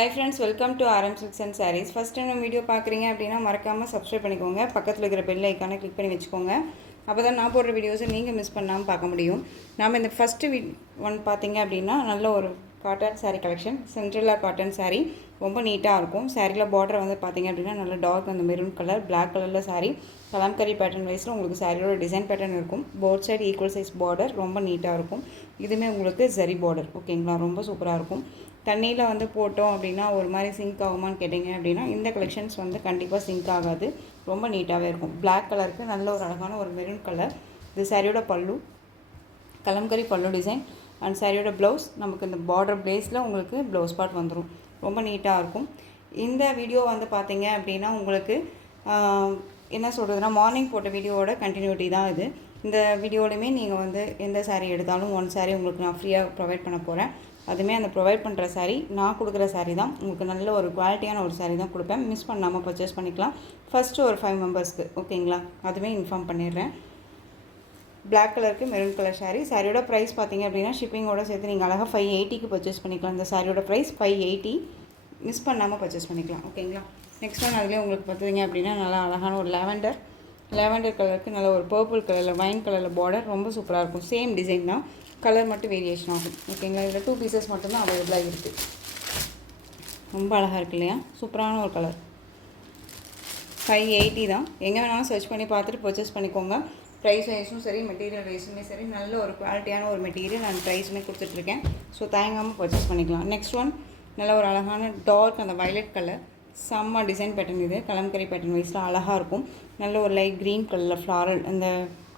Hi friends, welcome to RM Silks and Sarees. First time நம்ம video பார்க்குறீங்க அப்படின்னா மறக்காமல் சப்ஸ்கிரைப் பண்ணிக்கோங்க. பக்கத்தில் இருக்கிற பெல் ஐக்கானை கிளிக் பண்ணி வச்சுக்கோங்க. அப்போ தான் நான் போடுற வீடியோஸை நீங்கள் மிஸ் பண்ணாமல் பார்க்க முடியும். நாம் இந்த ஃபஸ்ட்டு ஒன் பார்த்தீங்க அப்படின்னா நல்ல ஒரு காட்டன் சாரீ கலெக்ஷன். சென்ட்ரலா காட்டன் சாரீ ரொம்ப நீட்டாக இருக்கும். சாரியில் பார்டர் வந்து பார்த்தீங்க அப்படின்னா நல்ல டார்க் அந்த மெரூன் கலர், பிளாக் கலரில் சாரீ கலாம்கரி பேட்டர்ன் வைஸில் உங்களுக்கு சாரியோட டிசைன் பேட்டர்ன் இருக்கும். Both side equal size border ரொம்ப நீட்டாக இருக்கும். இதுவுமே உங்களுக்கு ஜரி பார்டர் ஓகேங்களா, ரொம்ப சூப்பராக இருக்கும். தண்ணியில் வந்து போட்டோம் அப்படின்னா ஒரு மாதிரி சிங்க் ஆகுமான்னு கேட்டிங்க அப்படின்னா இந்த கலெக்ஷன்ஸ் வந்து கண்டிப்பாக சிங்க் ஆகாது. ரொம்ப நீட்டாகவே இருக்கும். பிளாக் கலருக்கு நல்ல ஒரு அழகான ஒரு மெரூன் கலர். இது சாரியோட பல்லு, கலம்கரி பல்லு டிசைன். அண்ட் சாரியோட ப்ளவுஸ் நமக்கு இந்த பார்டர் பேஸில் உங்களுக்கு ப்ளவுஸ் பார்ட் வந்துடும். ரொம்ப நீட்டாக இருக்கும். இந்த வீடியோ வந்து பார்த்தீங்க அப்படின்னா உங்களுக்கு என்ன சொல்கிறதுனா மார்னிங் போட்ட வீடியோவோட கண்டினியூட்டி தான் இது. இந்த வீடியோலையுமே நீங்கள் வந்து எந்த சாரீ எடுத்தாலும் ஒன் சாரீ உங்களுக்கு நான் ஃப்ரீயாக ப்ரொவைட் பண்ண போகிறேன். அதுவுமே அந்த ப்ரொவைட் பண்ணுற சாரீ நான் கொடுக்குற சாரீ தான். உங்களுக்கு நல்ல ஒரு குவாலிட்டியான ஒரு சாரீ தான் கொடுப்பேன். மிஸ் பண்ணாமல் பர்ச்சேஸ் பண்ணிக்கலாம். ஃபஸ்ட்டு ஒரு 5 மெம்பர்ஸ்க்கு ஓகேங்களா, அதுவே இன்ஃபார்ம் பண்ணிடுறேன். பிளாக் கலருக்கு மெரூன் கலர் சாரீ. சாரியோட ப்ரைஸ் பார்த்தீங்க அப்படின்னா ஷிப்பிங்கோட சேர்த்து நீங்கள் அழகாக 580க்கு பர்ச்சேஸ் பண்ணிக்கலாம். இந்த சாரியோட ப்ரைஸ் 580. மிஸ் பண்ணாமல் பர்ச்சேஸ் பண்ணிக்கலாம் ஓகேங்களா. நெக்ஸ்ட் ஒன் அதுலேயே உங்களுக்கு பார்த்தீங்க அப்படின்னா நல்லா அழகான ஒரு லேவெண்டர் கலருக்கு நல்ல ஒரு பர்பிள் கலரில் வைன் கலரில் பார்டர் ரொம்ப சூப்பராக இருக்கும். சேம் டிசைன் தான், கலர் மட்டும் வேரியேஷன் ஆகும் ஓகேங்களா. இதில் 2 பீசஸ் மட்டும்தான் அவைலபிளாக இருக்குது. ரொம்ப அழகாக இருக்குது இல்லையா, சூப்பரான ஒரு கலர். 580 தான். எங்கே வேணாலும் சர்ச் பண்ணி பார்த்துட்டு பர்ச்சேஸ் பண்ணிக்கோங்க. ப்ரைஸ் வைஸும் சரி, மெட்டீரியல் வைஸுமே சரி, நல்ல ஒரு குவாலிட்டியான ஒரு மெட்டீரியல் அண்ட் ப்ரைஸுமே கொடுத்துட்ருக்கேன். ஸோ தயங்காமல் பர்ச்சேஸ் பண்ணிக்கலாம். நெக்ஸ்ட் ஒன் நல்ல ஒரு அழகான டார்க் அந்த வயலட் கலர், செம்ம டிசைன் பேட்டர்ன். இது கலம்கரி பேட்டர்ன் வைஸில் அழகாக இருக்கும். நல்ல ஒரு லைட் க்ரீன் கலரில் ஃப்ளாரல் அந்த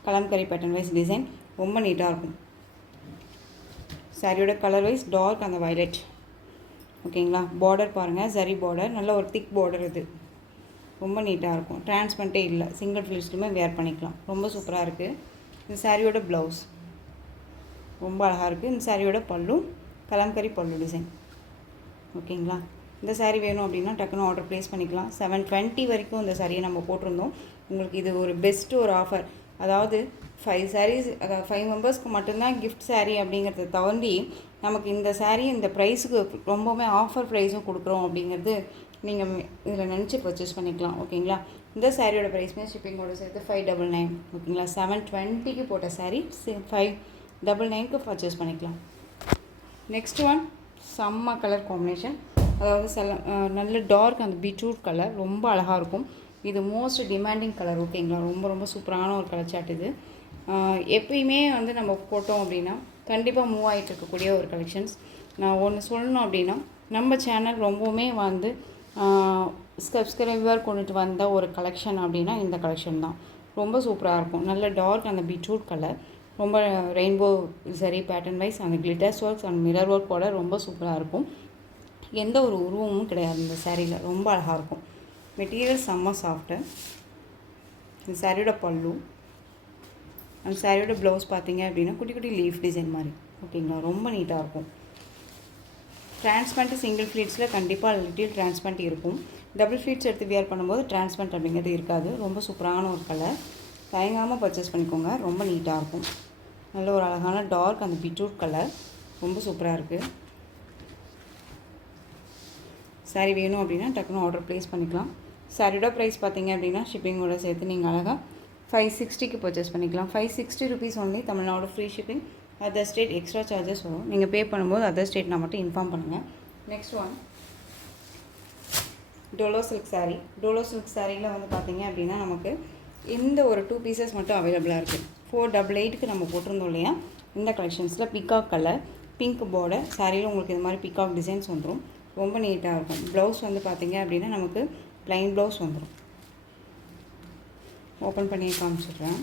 கலம்கரி பேட்டர்ன் வைஸ் டிசைன் ரொம்ப நீட்டாக இருக்கும். சாரியோட கலர் வைஸ் டார்க் அந்த வயலட் ஓகேங்களா. பார்டர் பாருங்கள், ஜரி பார்டர், நல்ல ஒரு திக் பார்டர். இது ரொம்ப நீட்டாக இருக்கும். டிரான்ஸ்பரண்ட்டே இல்லை, சிங்கிள் ஃபில்ஸ்ட்டுமே வேர் பண்ணிக்கலாம். ரொம்ப சூப்பராக இருக்குது. இந்த சாரியோட ப்ளவுஸ் ரொம்ப அழகாக இருக்குது. இந்த சாரியோட பல்லு கலம்கரி பல்லு டிசைன் ஓகேங்களா. இந்த சாரீ வேணும் அப்படின்னா டக்குன்னு ஆர்டர் ப்ளேஸ் பண்ணிக்கலாம். 720 வரைக்கும் இந்த சாரியை நம்ம போட்டிருந்தோம். உங்களுக்கு இது ஒரு பெஸ்ட்டு ஒரு ஆஃபர். அதாவது 5 சாரீஸ், அதாவது 5 மெம்பர்ஸ்க்கு மட்டும்தான் கிஃப்ட் சாரீ அப்படிங்கிறத தாண்டி நமக்கு இந்த சாரீ இந்த ப்ரைஸுக்கு ரொம்பவுமே ஆஃபர் ப்ரைஸும் கொடுக்குறோம் அப்படிங்கிறது நீங்கள் இதில் நினச்சி பர்ச்சேஸ் பண்ணிக்கலாம் ஓகேங்களா. இந்த சாரியோட ப்ரைஸ்மே ஷிப்பிங்கோட சேர்த்து 599 ஓகேங்களா. 720க்கு போட்ட சாரீ 599க்கு பர்ச்சேஸ் பண்ணிக்கலாம். நெக்ஸ்ட் ஒன் செம்ம கலர் காம்பினேஷன். அதாவது நல்ல டார்க் அந்த பீட்ரூட் கலர் ரொம்ப அழகாக இருக்கும். இது மோஸ்ட் டிமாண்டிங் கலர் ஓகேங்களா. ரொம்ப ரொம்ப சூப்பரான ஒரு கலர் சார்ட் இது. எப்பயுமே வந்து நம்ம போட்டோம் அப்படின்னா கண்டிப்பாக மூவ் ஆகிட்டு இருக்கக்கூடிய ஒரு கலெக்ஷன்ஸ். நான் ஒன்று சொல்லணும் அப்படின்னா நம்ம சேனல் ரொம்பவுமே வந்து சப்ஸ்கிரைபர் கொண்டுட்டு வந்த ஒரு கலெக்ஷன் அப்படின்னா இந்த கலெக்ஷன் தான். ரொம்ப சூப்பராக இருக்கும். நல்ல டார்க் அந்த பீட்ரூட் கலர், ரொம்ப ரெயின்போ சரி பேட்டர்ன் வைஸ் அந்த கிளிட்டர்ஸ் ஒர்க்ஸ் அண்ட் மிரர் ஒர்க்கோட ரொம்ப சூப்பராக இருக்கும். எந்த ஒரு உருவமும் கிடையாது இந்த சாரியில். ரொம்ப அழகாக இருக்கும். மெட்டீரியல் செம்ம சாஃப்ட்டு. இந்த சாரியோட பல்லு அந்த சாரியோட ப்ளவுஸ் பார்த்தீங்க அப்படின்னா குட்டி குட்டி லீஃப் டிசைன் மாதிரி ஓகேங்களா. ரொம்ப நீட்டாக இருக்கும். டிரான்ஸ்பரண்ட் சிங்கிள் ஃப்ளீட்ஸில் கண்டிப்பாக லிட்டில் டிரான்ஸ்பரண்ட் இருக்கும். டபுள் ஃப்ளீட்ஸ் எடுத்து வியர் பண்ணும்போது டிரான்ஸ்பரண்ட் அப்படிங்கிறது இருக்காது. ரொம்ப சூப்பரான ஒரு கலர். தயங்காமல் பர்ச்சேஸ் பண்ணிக்கோங்க. ரொம்ப நீட்டாக இருக்கும். நல்ல ஒரு அழகான டார்க் அந்த பீட்ரூட் கலர் ரொம்ப சூப்பராக இருக்குது. சாரீ வேணும் அப்படின்னா டக்குன்னு ஆர்டர் ப்ளேஸ் பண்ணிக்கலாம். சாரியோட ப்ரைஸ் பார்த்தீங்க அப்படின்னா ஷிப்பிங்கோட சேர்த்து நீங்கள் அழகாக 560க்கு பர்ச்சேஸ் பண்ணிக்கலாம். 560 rupees only. Tamil Nadu free shipping. Other state extra charges வரும். நீங்கள் பே பண்ணும்போது அதர் ஸ்டேட் நான் மட்டும் இன்ஃபார்ம் பண்ணுங்கள். Next one Dolo silk sari. Dolo silk சாரியில் வந்து பார்த்தீங்க அப்படின்னா நமக்கு இந்த ஒரு 2 பீசஸ் மட்டும் அவைலபிளாக இருக்குது. 488க்கு நம்ம போட்டிருந்தோம் இல்லையா. இந்த கலெக்ஷன்ஸில் பிகாக் கலர், பிங்க் பார்டர் சாரியில் உங்களுக்கு இது மாதிரி பிகாக் டிசைன்ஸ் வந்துடும். ரொம்ப நீட்டாக இருக்கும். ப்ளவுஸ் வந்து பார்த்தீங்க அப்படின்னா நமக்கு ப்ளைன் ப்ளவுஸ் வந்துடும். ஓப்பன் பண்ணி காமிச்சிடுறேன்.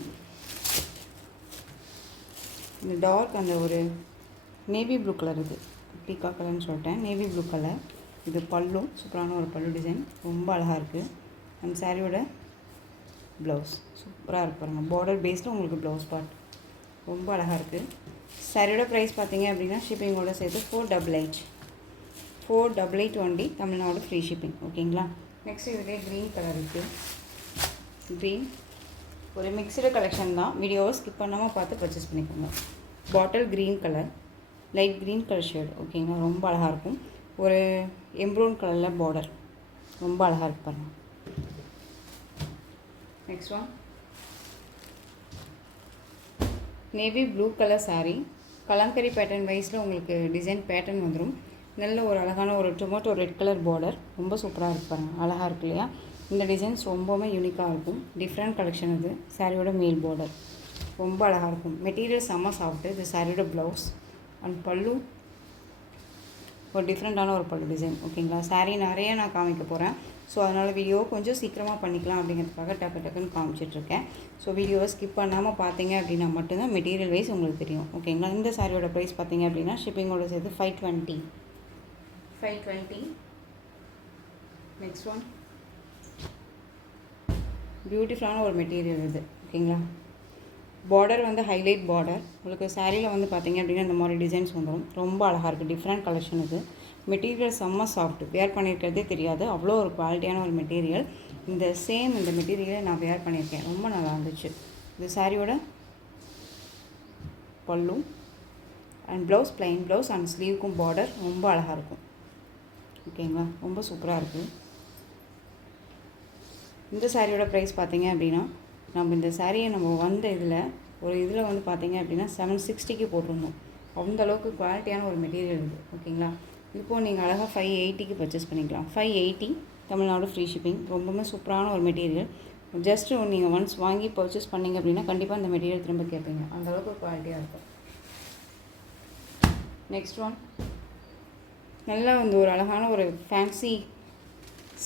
இந்த டார்க் அந்த ஒரு நேவி ப்ளூ கலர், இது பீகாக் கலர்னு சொல்லிட்டேன், நேவி ப்ளூ கலர். இது பல்லு சூப்பரான ஒரு பல்லு டிசைன் ரொம்ப அழகாக இருக்குது. அந்த சாரியோட ப்ளவுஸ் சூப்பராக இருக்கு பாருங்கள். பார்டர் பேஸில் உங்களுக்கு ப்ளவுஸ் பார்ட் ரொம்ப அழகாக இருக்குது. சாரியோட ப்ரைஸ் பார்த்தீங்க அப்படின்னா ஷிப்பிங்கோட சேர்த்து 488 ஒன்லி. தமிழ்நாடு ஃப்ரீ ஷிப்பிங் ஓகேங்களா. நெக்ஸ்ட் இதுலேயே க்ரீன் கலர் இருக்குது. க்ரீன் ஒரு மிக்சடு கலெக்ஷன் தான். வீடியோவை ஸ்கிப் பண்ணாமல் பார்த்து பர்ச்சேஸ் பண்ணிக்கோங்க. பாட்டில் green colour, light green colour shade ஓகேங்களா. ரொம்ப அழகாக இருக்கும். ஒரு எம்ப்ரோன் கலரில் பார்டர் ரொம்ப அழகாக இருக்கு பாருங்கள். Next one navy blue colour sari. Kalamkari pattern வைஸில் உங்களுக்கு டிசைன் பேட்டர்ன் வந்துடும். நல்ல ஒரு அழகான ஒரு டொமேட்டோ ரெட் கலர் பார்டர் ரொம்ப சூப்பராக இருக்கு பாருங்கள். அழகாக இருக்கு இல்லையா? இந்த டிசைன்ஸ் ரொம்பவுமே யூனிக்காக இருக்கும். டிஃப்ரெண்ட் கலெக்ஷன் இது. சாரியோட மேல் பார்டர் ரொம்ப அழகாக இருக்கும். மெட்டீரியல் செம்ம சாஃப்ட்டு. இது சாரியோட ப்ளவுஸ் அண்ட் பல்லு ஒரு டிஃப்ரெண்ட்டான ஒரு பல்லு டிசைன். ஓகேங்களா? சாரீ நிறைய நான் காமிக்க போகிறேன். ஸோ அதனால் வீடியோ கொஞ்சம் சீக்கிரமாக பண்ணிக்கலாம் அப்படிங்கிறதுக்காக டக்குன்னு காமிச்சிட்ருக்கேன். ஸோ வீடியோவை ஸ்கிப் பண்ணாமல் பார்த்தீங்க அப்படின்னா மட்டும்தான் மெட்டீரியல் வைஸ் உங்களுக்கு தெரியும். ஓகேங்களா? இந்த சாரியோட ப்ரைஸ் பார்த்தீங்க அப்படின்னா ஷிப்பிங்கோட சேர்த்து 520. நெக்ஸ்ட் ஒன் பியூட்டிஃபுல்லான ஒரு மெட்டீரியல் இது. ஓகேங்களா? பார்டர் வந்து ஹைலைட் பார்டர். உங்களுக்கு சாரியில் வந்து பார்த்திங்க அப்படின்னா இந்த மாதிரி டிசைன்ஸ் வந்துடும். ரொம்ப அழகாக இருக்குது. டிஃப்ரெண்ட் கலெக்ஷன் இது. மெட்டீரியல் செம்ம சாஃப்ட். வேர் பண்ணியிருக்கிறதே தெரியாது. அவ்வளோ ஒரு குவாலிட்டியான ஒரு மெட்டீரியல். இந்த மெட்டீரியலை நான் வேர் பண்ணியிருக்கேன். ரொம்ப நல்லா இருந்துச்சு. இது சாரியோட பல்லு and blouse plain blouse and ஸ்லீவுக்கும் பார்டர் ரொம்ப அழகாக இருக்கும். ஓகேங்களா? ரொம்ப சூப்பராக இருக்குது. இந்த சாரியோட ப்ரைஸ் பார்த்தீங்க அப்படின்னா நம்ம இந்த சாரியை நம்ம வந்த இதில் வந்து பார்த்தீங்க அப்படின்னா 760க்கு போட்டிருந்தோம். அந்தளவுக்கு குவாலிட்டியான ஒரு மெட்டீரியல் இது. ஓகேங்களா? இப்போது நீங்கள் அழகாக 580க்கு பர்ச்சேஸ் பண்ணிக்கலாம். 580 தமிழ்நாடு ஃப்ரீ ஷிப்பிங். ரொம்பவுமே சூப்பரான ஒரு மெட்டீரியல். ஜஸ்ட்டு நீங்கள் ஒன்ஸ் வாங்கி பர்ச்சேஸ் பண்ணிங்க அப்படின்னா கண்டிப்பாக இந்த மெட்டீரியல் திரும்ப கேட்பீங்க. அந்தளவுக்கு குவாலிட்டியாக இருக்கும். நெக்ஸ்ட் ஒன் நல்லா வந்து ஒரு அழகான ஒரு ஃபேன்சி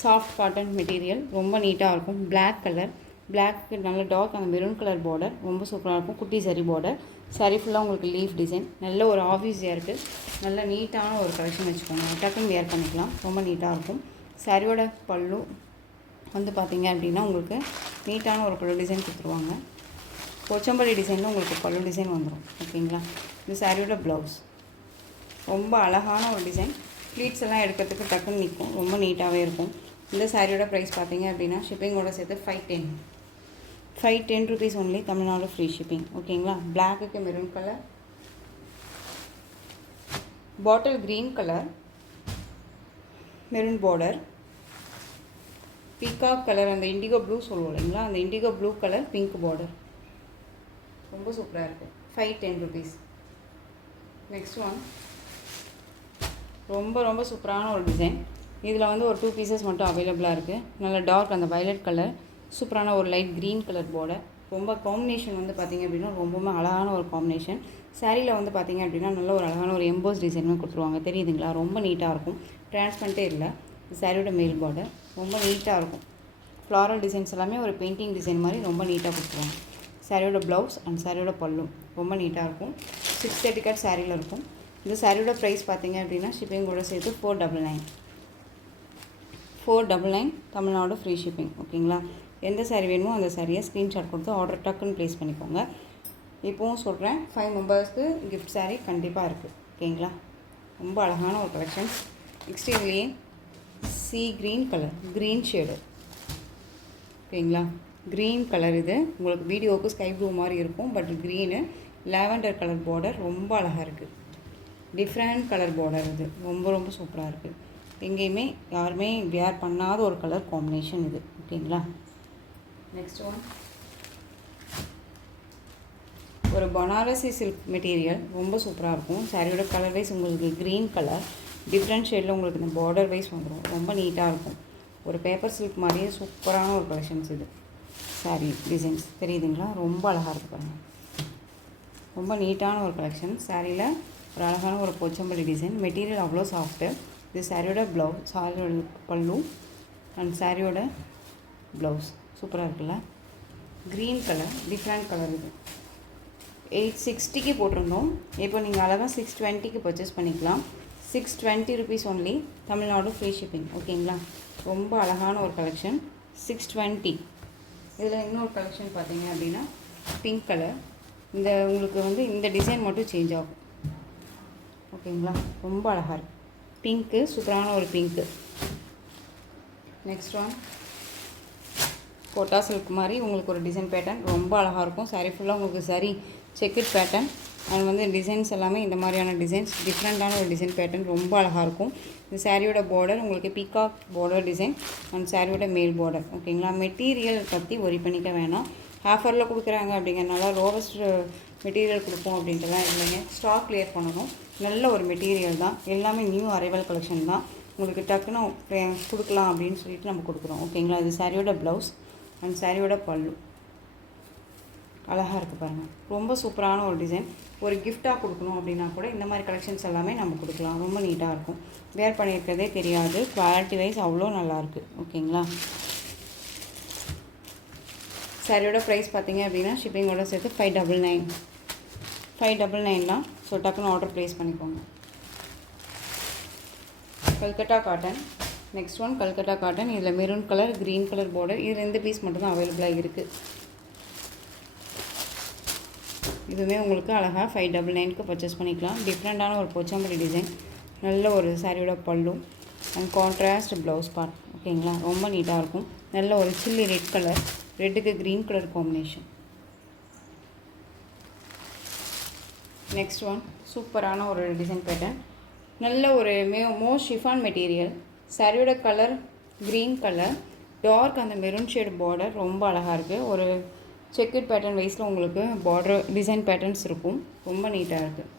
சாஃப்ட் காட்டன் மெட்டீரியல். ரொம்ப நீட்டாக இருக்கும். பிளாக் நல்ல டார்க் அந்த மெரூன் கலர் பார்டர் ரொம்ப சூப்பராக இருக்கும். குட்டி சரி பார்டர். சாரி ஃபுல்லாக உங்களுக்கு லீஃப் டிசைன். நல்ல ஒரு ஆஃபீஸியாக இருக்குது. நல்ல நீட்டான ஒரு கலெக்ஷன் வச்சுக்கோங்க. டக்குன்னு வேர் பண்ணிக்கலாம். ரொம்ப நீட்டாக இருக்கும். சாரியோட பல்லு வந்து பார்த்திங்க அப்படின்னா உங்களுக்கு நீட்டான ஒரு பல்லு டிசைன் கொடுத்துருவாங்க. கொச்சம்பள்ளி டிசைனில் உங்களுக்கு பல்லு டிசைன் வந்துடும். ஓகேங்களா? இது சாரியோட ப்ளவுஸ் ரொம்ப அழகான ஒரு டிசைன். ப்ளீட்ஸ் எல்லாம் எடுக்கிறதுக்கு டக்குன்னு நிற்கும். ரொம்ப நீட்டாகவே இருக்கும். இந்த சாரியோட ப்ரைஸ் பார்த்தீங்க அப்படின்னா ஷிப்பிங்கோட சேர்த்து 510 rupees only. Tamil Nadu free shipping. ஓகேங்களா? பிளாக்குக்கு maroon colour, bottle green colour, maroon border, peacock colour அந்த இண்டிகோ ப்ளூ சொல்லுவோம் இல்லைங்களா? அந்த indigo blue colour pink border ரொம்ப சூப்பராக இருக்குது. 510 rupees. நெக்ஸ்ட் ஒன் ரொம்ப சூப்பரான ஒரு டிசைன். இதில் வந்து ஒரு 2 பீசஸ் மட்டும் அவைலபிளாக இருக்குது. நல்ல டார்க் அந்த வயலட் கலர், சூப்பரான ஒரு லைட் க்ரீன் கலர் பார்டர். ரொம்ப காம்பினேஷன் வந்து பார்த்திங்க அப்படின்னா ரொம்பவுமே அழகான ஒரு காம்பினேஷன். சாரியில் வந்து பார்த்திங்க அப்படின்னா நல்ல ஒரு அழகான ஒரு எம்போஸ் டிசைனுமே கொடுத்துருவாங்க. தெரியுதுங்களா? ரொம்ப நீட்டாக இருக்கும். டிரான்ஸ்பரண்ட்டே இல்லை. சாரியோட மேல் பார்டர் ரொம்ப நீட்டாக இருக்கும். ஃப்ளாரல் டிசைன்ஸ் எல்லாமே ஒரு பெயிண்டிங் டிசைன் மாதிரி ரொம்ப நீட்டாக கொடுத்துருவாங்க. சாரியோட ப்ளவுஸ் அண்ட் சாரியோட பல்லு ரொம்ப நீட்டாக இருக்கும். 630 கட் சாரியில் இருக்கும். இந்த சாரியோட ப்ரைஸ் பார்த்திங்க அப்படின்னா ஷிப்பிங்கோட சேர்த்து 499 தமிழ்நாடு ஃப்ரீ ஷிப்பிங். ஓகேங்களா? எந்த சாரீ வேணுமோ அந்த சாரியை ஸ்க்ரீன்ஷாட் கொடுத்து ஆர்டர் டக்குன்னு ப்ளேஸ் பண்ணிக்கோங்க. இப்போவும் சொல்கிறேன், 5 மெம்பர்ஸ்க்கு கிஃப்ட் சாரீ கண்டிப்பாக இருக்குது. ஓகேங்களா? ரொம்ப அழகான ஒரு கலெக்ஷன்ஸ். எக்ஸ்ட்ரீம்லேயே sea green colour, green shade. ஓகேங்களா? க்ரீன் கலர் இது உங்களுக்கு வீடியோவுக்கு ஸ்கை ப்ளூ மாதிரி இருக்கும். But green lavender colour border ரொம்ப அழகாக இருக்குது. டிஃப்ரெண்ட் கலர் பார்டர் இது ரொம்ப சூப்பராக இருக்குது. எங்கேயுமே யாருமே வேர் பண்ணாத ஒரு கலர் காம்பினேஷன் இது. ஓகேங்களா? நெக்ஸ்ட் ஒன் ஒரு பனாரசி சில்க் மெட்டீரியல் ரொம்ப சூப்பராக இருக்கும். சாரியோட கலர் வைஸ் உங்களுக்கு க்ரீன் கலர் டிஃப்ரெண்ட் ஷேடில் உங்களுக்கு இந்த பார்டர் வைஸ் வந்துடும். ரொம்ப நீட்டாக இருக்கும். ஒரு பேப்பர் சில்க் மாதிரியே சூப்பரான ஒரு கலெக்ஷன்ஸ் இது. சாரி டிசைன்ஸ் தெரியுதுங்களா? ரொம்ப அழகாக இருக்குது பாருங்கள். ரொம்ப நீட்டான ஒரு கலெக்ஷன். சாரியில் ஒரு அழகான ஒரு போச்சம்பள்ளி டிசைன். மெட்டீரியல் அவ்வளோ சாஃப்ட்டு. இது சாரியோட ப்ளவுஸ், சாரியோட பல்லு அண்ட் சாரியோட ப்ளவுஸ் சூப்பராக இருக்குல்ல? க்ரீன் கலர் டிஃப்ரெண்ட் கலர் இது. 860க்கு போட்டிருந்தோம். இப்போ நீங்கள் அழகாக 620க்கு பர்ச்சேஸ் பண்ணிக்கலாம். 620 rupees only. Tamil Nadu free shipping. ஓகேங்களா? ரொம்ப அழகான ஒரு கலெக்ஷன். 620. இதில் இன்னொரு கலெக்ஷன் பார்த்தீங்க அப்படின்னா பிங்க் கலர். இந்த உங்களுக்கு வந்து இந்த டிசைன் மட்டும் சேஞ்ச் ஆகும். ஓகேங்களா? ரொம்ப அழகாக இருக்குது. பிங்க்கு சூப்பரான ஒரு pink. Next one Kota silk மாதிரி உங்களுக்கு ஒரு டிசைன் பேட்டர்ன் ரொம்ப அழகாக இருக்கும். சாரீ ஃபுல்லாக உங்களுக்கு சரி செக்குட் பேட்டர்ன் அண்ட் வந்து டிசைன்ஸ் எல்லாமே இந்த மாதிரியான டிசைன்ஸ், டிஃப்ரெண்ட்டான ஒரு டிசைன் பேட்டர்ன், ரொம்ப அழகாக இருக்கும். இந்த சாரியோட பார்டர் உங்களுக்கு பீகாக் பார்டர் டிசைன் அண்ட் சாரியோட மேல் பார்டர். ஓகேங்களா. மெட்டீரியல் பற்றி ஒரி பண்ணிக்க வேணாம். ஆஃபரில் கொடுக்குறாங்க அப்படிங்கிறனால லோவஸ்ட் மெட்டீரியல் கொடுப்போம் அப்படின்ட்டுலாம் இல்லைங்க. ஸ்டாக் கிளியர் பண்ணணும். நல்ல ஒரு மெட்டீரியல் தான். எல்லாமே நியூ அரைவல் கலெக்ஷன் தான். உங்களுக்கு டக்குன்னு கொடுக்கலாம் அப்படின்னு சொல்லிட்டு நம்ம கொடுக்குறோம். ஓகேங்களா. இது சாரியோட ப்ளவுஸ் அண்ட் சாரியோட பல்லு. அழகாக இருக்குது பாருங்கள். ரொம்ப சூப்பரான ஒரு டிசைன். ஒரு கிஃப்டாக கொடுக்கணும் அப்படின்னா கூட இந்த மாதிரி கலெக்ஷன்ஸ் எல்லாமே நம்ம கொடுக்கலாம். ரொம்ப நீட்டாக இருக்கும். வேர் பண்ணியிருக்கிறதே தெரியாது. குவாலிட்டி வைஸ் அவ்வளோ நல்லாயிருக்கு. ஓகேங்களா. சாரியோட ப்ரைஸ் பார்த்தீங்க அப்படின்னா ஷிப்பிங்கோட சேர்த்து 599 தான். ஸோ டக்குன்னு ஆர்டர் ப்ளேஸ் பண்ணிக்கோங்க. Calcutta cotton. Next one Calcutta cotton. இதில் maroon colour, green colour border. இது 2 பீஸ் மட்டும்தான் அவைலபிளாக இருக்குது. இதுவுமே உங்களுக்கு அழகாக 599க்கு பர்ச்சேஸ் பண்ணிக்கலாம். டிஃப்ரெண்ட்டான ஒரு போச்சாம்பள்ளி டிசைன். நல்ல ஒரு சாரியோட பல்லு அண்ட் கான்ட்ராஸ்ட் ப்ளவுஸ் பார்ட். ஓகேங்களா. ரொம்ப நீட்டாக இருக்கும். நல்ல ஒரு சில்லி ரெட் கலர், ரெட்டுக்கு green colour combination. Next one சூப்பரான ஒரு டிசைன் பேட்டர்ன். நல்ல ஒரு மோஸ்ட் ஷிஃபான் மெட்டீரியல். சாரியோட கலர் க்ரீன் கலர், டார்க் அந்த மெரூன் ஷேட் பார்டர். ரொம்ப அழகாக இருக்குது. ஒரு செக்கட் பேட்டர்ன் வைஸில் உங்களுக்கு பார்டர் டிசைன் பேட்டர்ன்ஸ் இருக்கும். ரொம்ப நீட்டாக இருக்குது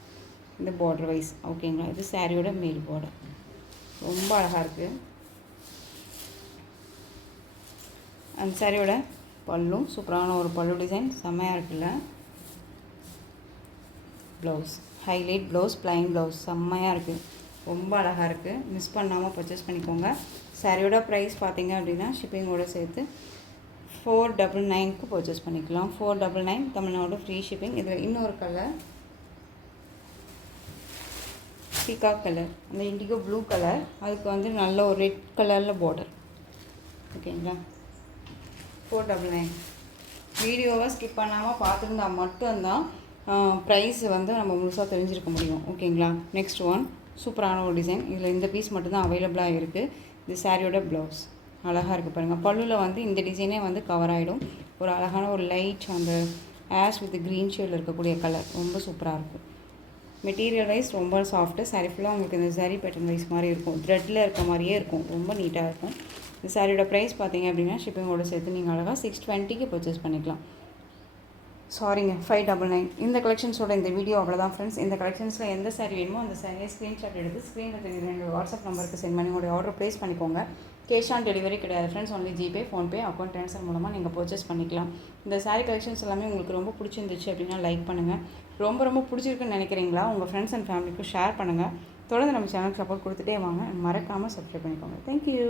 இந்த பார்டர் வைஸ். ஓகேங்களா. இது சாரியோட மேல் பார்டர். ரொம்ப அழகாக இருக்குது. அந்த சாரியோட பல்லும் சூப்பரான ஒரு பல்லு டிசைன். செம்மையாக இருக்குல்ல. Blouse highlight blouse, plain blouse. செம்மையாக இருக்குது. ரொம்ப அழகாக இருக்குது. மிஸ் பண்ணாமல் பர்ச்சேஸ் பண்ணிக்கோங்க. சாரியோட ப்ரைஸ் பார்த்தீங்க அப்படின்னா ஷிப்பிங்கோடு சேர்த்து 499க்கு பர்ச்சேஸ் பண்ணிக்கலாம். 499 தமிழ்நாடு ஃப்ரீ ஷிப்பிங். இதில் இன்னொரு கலர் பீகாக் கலர், அந்த இண்டிகோ ப்ளூ கலர். அதுக்கு வந்து நல்ல ஒரு ரெட் கலரில் பார்டர். ஓகேங்களா. 499. வீடியோவை ஸ்கிப் பண்ணாமல் பார்த்துருந்தா மட்டும்தான் ப்ரைஸ் வந்து நம்ம முழுசாக தெரிஞ்சிருக்க முடியும். ஓகேங்களா. நெக்ஸ்ட் ஒன் சூப்பரான ஒரு டிசைன். இதில் இந்த பீஸ் மட்டும்தான் அவைலபிளாக இருக்குது. இது சாரியோட ப்ளவுஸ். அழகாக இருக்குது பாருங்கள். பல்லுவில் வந்து இந்த டிசைனே வந்து கவர் ஆகிடும். ஒரு அழகான ஒரு லைட் அந்த ஆஷ் வித் க்ரீன் ஷேடில் இருக்கக்கூடிய கலர். ரொம்ப சூப்பராக இருக்கும். மெட்டீரியல் வைஸ் ரொம்ப சாஃப்ட்டு. சாரி ஃபுல்லாக உங்களுக்கு இந்த சாரி பேட்டர்ன் வைஸ் மாதிரி இருக்கும். த்ரெட்டில் இருக்க மாதிரியே இருக்கும். ரொம்ப நீட்டாக இருக்கும். இந்த சாரியோட ப்ரைஸ் பார்த்தீங்க அப்படின்னா ஷிப்பிங்கோடு சேர்த்து நீங்கள் அழகாக 620க்கு பர்ச்சேஸ் பண்ணிக்கலாம். சாரிங்க 599. இந்த கலெக்ஷன்ஸோட இந்த வீடியோ அவ்வளோதான் ஃப்ரெண்ட்ஸ். இந்த கலெக்ஷன்ஸில் எந்த சாரி வேணுமோ அந்த சாரியை ஸ்க்ரீன்ஷாட் எடுத்து ஸ்க்ரீனில் தெரியுது என்னோடய வாட்ஸ்அப் நம்பருக்கு சென்ட் பண்ணி உங்களுடைய ஆர்டர் ப்ளேஸ் பண்ணிக்கோங்க. கேஷ் ஆன் டெலிவரி கிடையாது friends. Only GPay, PhonePe, account transfer மூலமாக நீங்கள் பர்ச்சேஸ் பண்ணிக்கலாம். இந்த சாரி கலெக்ஷன்ஸ் எல்லாமே உங்களுக்கு ரொம்ப பிடிச்சிருந்துச்சு அப்படின்னா லைக் பண்ணுங்கள். ரொம்ப பிடிச்சிருக்குன்னு நினைக்கிறீங்களா உங்கள் ஃப்ரெண்ட்ஸ் அண்ட் ஃபேமிலிக்கும் ஷேர் பண்ணுங்கள். தொடர்ந்து நம்ம சேனலுக்கு சப்போர்ட் கொடுத்துட்டே வாங்க. மறக்காமல் சப்ஸ்கிரைப் பண்ணிக்கோங்க. தேங்க்யூ.